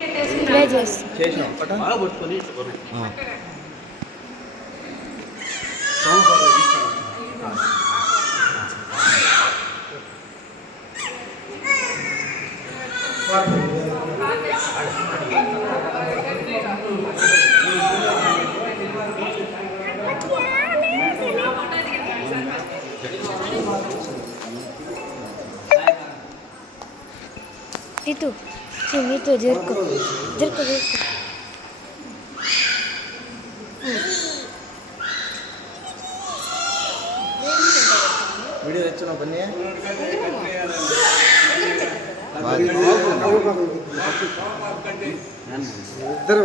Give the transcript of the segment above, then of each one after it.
బాగా పట్టుకొని itu sini tuh jerko video తెచ్చిన బన్నీ ఇద్దరు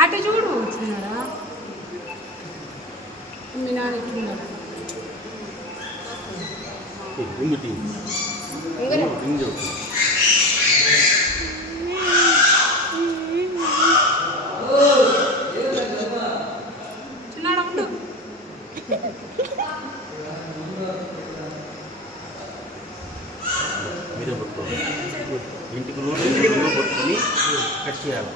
ఆటో చూడు వచ్చినారా మీ నాన్న ఎత్తున్నాడు చిన్నాడు ఉండు మీరే పట్టుకోవాలి ఇంటికి పట్టుకొని కట్ చేయాలి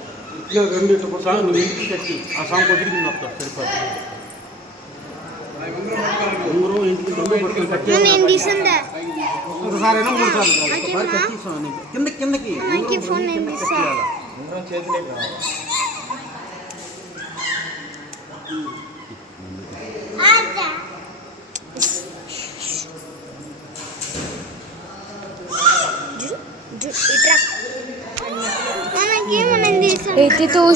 సాంగ్ నువ్వు ఇంటికి కట్టి ఆ సాంగ్ కొద్దికి నేను వస్తాను సరిపోతుంది ఉంగరు ఇంటికి రెండు పట్టుకొని కట్ చేయాలి ఒకసారైనా మూడు సార్లు ఒకసారి కట్ చేసాను కిందకి ఉంగరం చేతిలే కావాలి itu tuh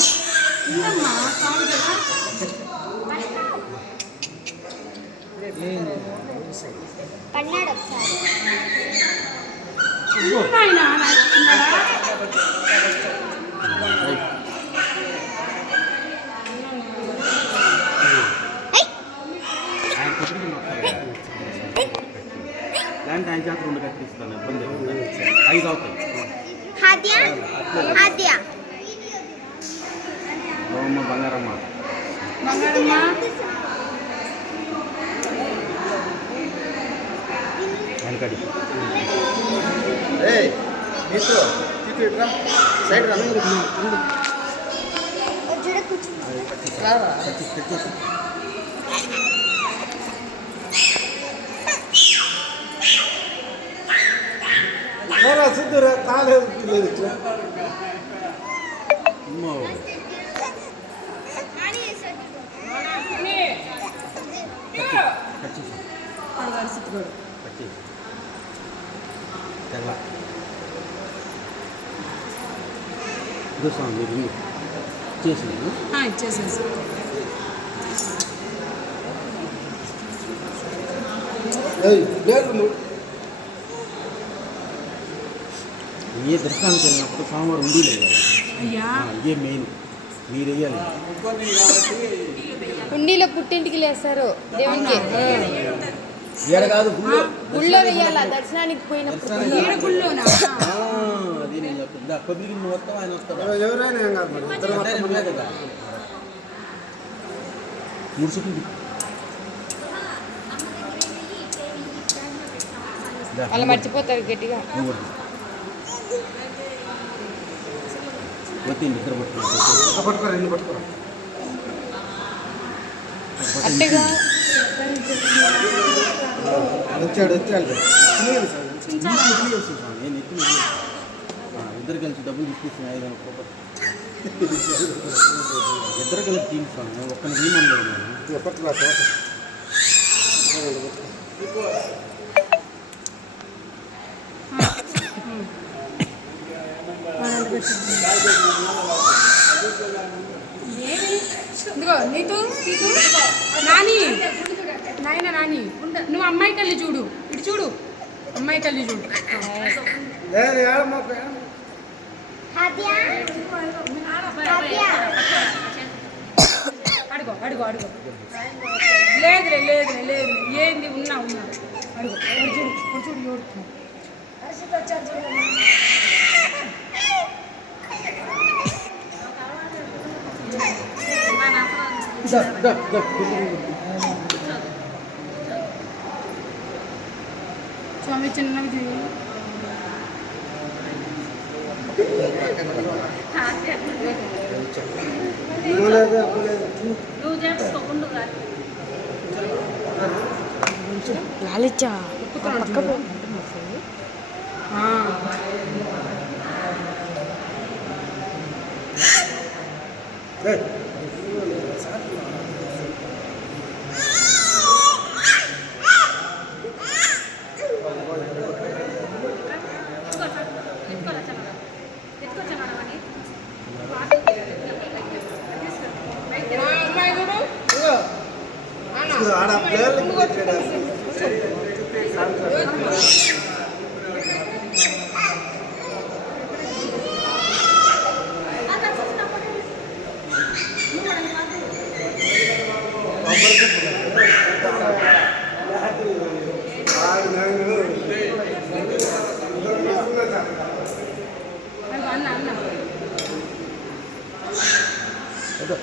పన్నాడు ఇలాంటి ఆయన చేత రెండు కట్టిస్తాను ఇబ్బంది 5 అవుతాయి బంగారమ్మ వెనకడి సైడ్ సుద్దరు తాలేదు ఇచ్చేసేసి ఏ దర్శనానికి వెళ్ళినప్పుడు సోమవారం ఉండి లేదు అయ్యా ఇదే మెయిన్ మీరు వేయాలి కుండీలో పుట్టింటికి లేస్తారు దేవునికి ఏడ కాదు గుళ్ళో వెయ్యాల దర్శనానికి పోయినప్పుడు అది నేను చెప్తా కొద్దిగా నువ్వు వస్తావు ఆయన వస్తావు ఎవరైనా ఏం కాదు మరి ఇద్దరు కదా 3 సెకండ్ వాళ్ళు మర్చిపోతారు గట్టిగా నిద్ర పట్టుకోరా ఇల్లు పట్టుకోరా అట్టగా వచ్చాడు నేను ఇద్దరు కలిసి డబ్బులు తీసుకొచ్చిన 500 రూపాయలు ఇద్దరు కలిసి తీసుకోండి ఒక్కని ఏమనలేదు నేను పట్టుకురా ఇదిగో నీతు నాని నాయన నాని నువ్వు అమ్మాయి తల్లి చూడు ఇటు చూడు అమ్మాయి తల్లి చూడు అడుగో అడుగో అడుగో లేదులే లేదులే లేదు ఏంది ఉన్నా ఉన్నా అడుగు చూడు చూడు చూడు స్వామి చిన్నగా చేయి. ఇవ్వలేదు, అవ్వలేదు. లాలిచ్చా పక్క పో. ఆ. ఏయ్, మా అమ్మాయి చూడు. అన్న. ఇది ఆడ పిల్లలకి పెట్టాడు. అదిగో అన్న అన్న. చూడు